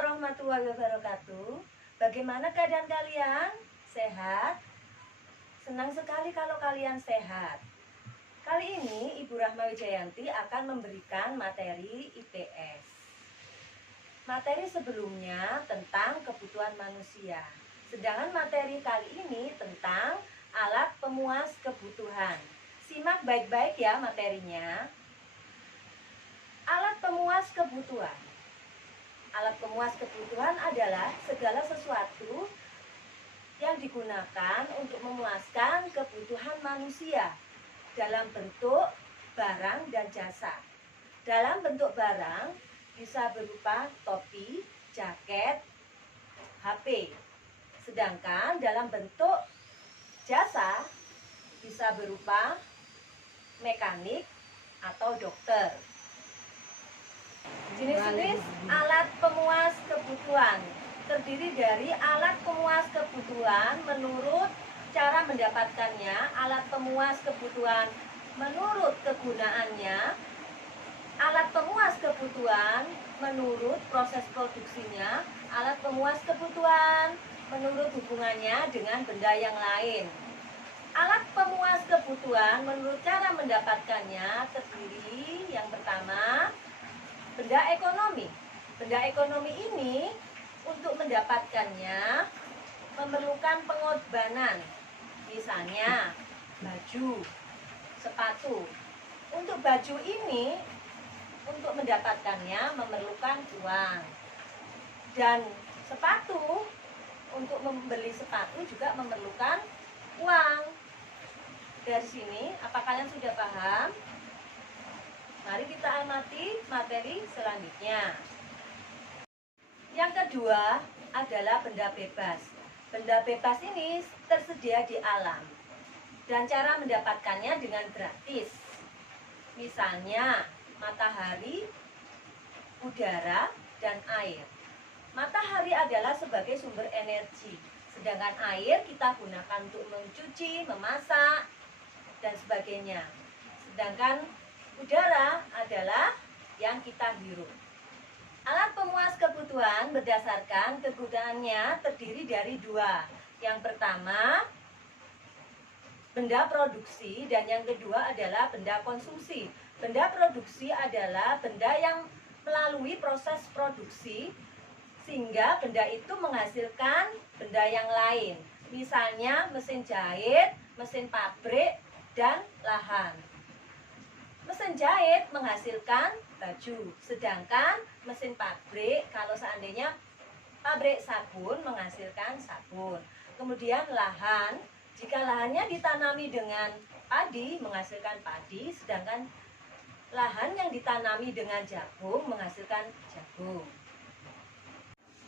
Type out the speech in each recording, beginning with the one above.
warahmatullahi wabarakatuh. Bagaimana keadaan kalian? Sehat? Senang sekali kalau kalian sehat. Kali ini Ibu Rahma Wijayanti akan memberikan materi IPS. Materi sebelumnya tentang kebutuhan manusia. Sedangkan materi kali ini tentang alat pemuas kebutuhan. Simak baik-baik ya materinya. Alat pemuas kebutuhan. Alat pemuas kebutuhan adalah segala sesuatu yang digunakan untuk memuaskan kebutuhan manusia dalam bentuk barang dan jasa. Dalam bentuk barang bisa berupa topi, jaket, HP. Sedangkan dalam bentuk jasa bisa berupa mekanik atau dokter. Jenis-jenis alat pemuas kebutuhan terdiri dari alat pemuas kebutuhan menurut cara mendapatkannya, alat pemuas kebutuhan menurut kegunaannya, alat pemuas kebutuhan menurut proses produksinya, alat pemuas kebutuhan menurut hubungannya dengan benda yang lain. Alat pemuas kebutuhan menurut cara mendapatkannya terdiri yang pertama benda ekonomi. Benda ekonomi ini untuk mendapatkannya memerlukan pengorbanan. Misalnya baju, sepatu. Untuk baju ini untuk mendapatkannya memerlukan uang. Dan sepatu untuk membeli sepatu juga memerlukan uang. Dari sini apa kalian sudah paham? Mari kita amati materi selanjutnya. Yang kedua adalah benda bebas. Benda bebas ini tersedia di alam dan cara mendapatkannya dengan gratis. Misalnya matahari, udara, dan air. Matahari adalah sebagai sumber energi, sedangkan air kita gunakan untuk mencuci, memasak, dan sebagainya. Sedangkan udara adalah yang kita hirup. Alat pemuas kebutuhan berdasarkan kegunaannya terdiri dari dua. Yang pertama, benda produksi, dan yang kedua adalah benda konsumsi. Benda produksi adalah benda yang melalui proses produksi sehingga benda itu menghasilkan benda yang lain. Misalnya mesin jahit, mesin pabrik, dan lahan. Mesin jahit menghasilkan baju, sedangkan mesin pabrik kalau seandainya pabrik sabun menghasilkan sabun. Kemudian lahan, jika lahannya ditanami dengan padi menghasilkan padi, sedangkan lahan yang ditanami dengan jagung menghasilkan jagung.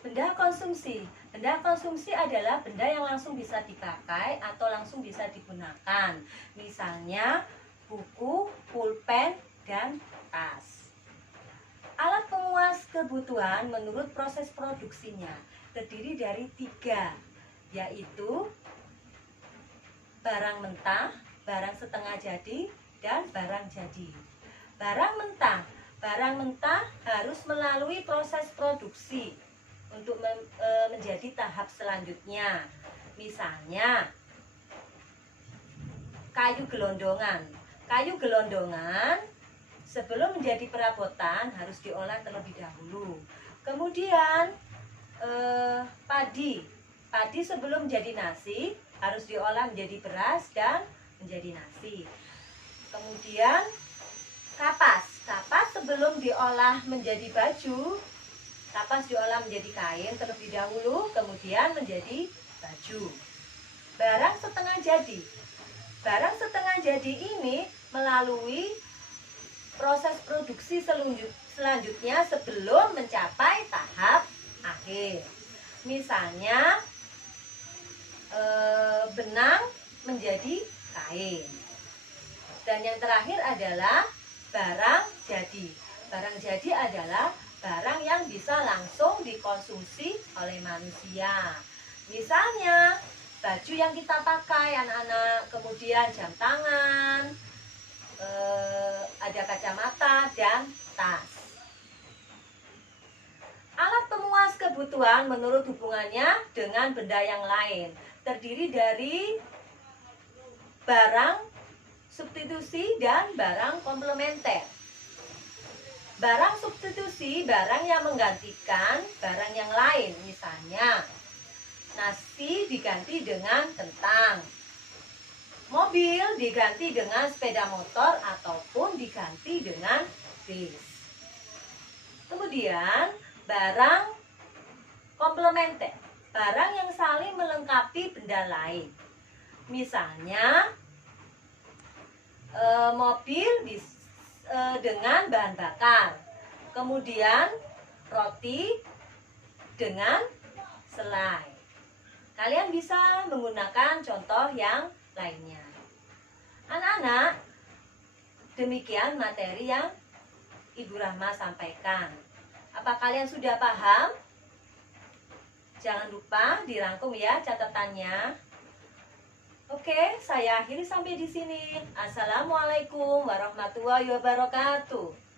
Benda konsumsi. Benda konsumsi adalah benda yang langsung bisa dipakai atau langsung bisa digunakan. Misalnya buku, pulpen, dan tas. Alat pemuas kebutuhan menurut proses produksinya terdiri dari tiga, yaitu barang mentah, barang setengah jadi, dan barang jadi. Barang mentah harus melalui proses produksi untuk menjadi tahap selanjutnya. Misalnya kayu gelondongan. Kayu gelondongan sebelum menjadi perabotan harus diolah terlebih dahulu. Kemudian padi sebelum menjadi nasi harus diolah menjadi beras dan menjadi nasi. Kemudian kapas sebelum diolah menjadi baju, kapas diolah menjadi kain terlebih dahulu, kemudian menjadi baju. Barang setengah jadi ini melalui proses produksi selanjutnya sebelum mencapai tahap akhir. Misalnya benang menjadi kain. Dan yang terakhir adalah barang jadi. Barang jadi adalah barang yang bisa langsung dikonsumsi oleh manusia. Misalnya baju yang kita pakai anak-anak, kemudian jam tangan, ada kacamata dan tas. Alat pemuas kebutuhan kebutuhan menurut hubungannya dengan benda yang lain. Terdiri dari barang substitusi dan barang komplementer. Barang substitusi, barang yang menggantikan barang yang lain. Misalnya, nasi diganti dengan kentang, mobil diganti dengan sepeda motor ataupun diganti dengan bis. Kemudian, barang komplementer, barang yang saling melengkapi benda lain. Misalnya, mobil dengan bahan bakar, kemudian roti dengan selai. Kalian bisa menggunakan contoh yang lainnya. Anak-anak, demikian materi yang Ibu Rahma sampaikan. Apa kalian sudah paham? Jangan lupa dirangkum ya catatannya. Oke, saya akhiri sampai di sini. Assalamualaikum warahmatullahi wabarakatuh.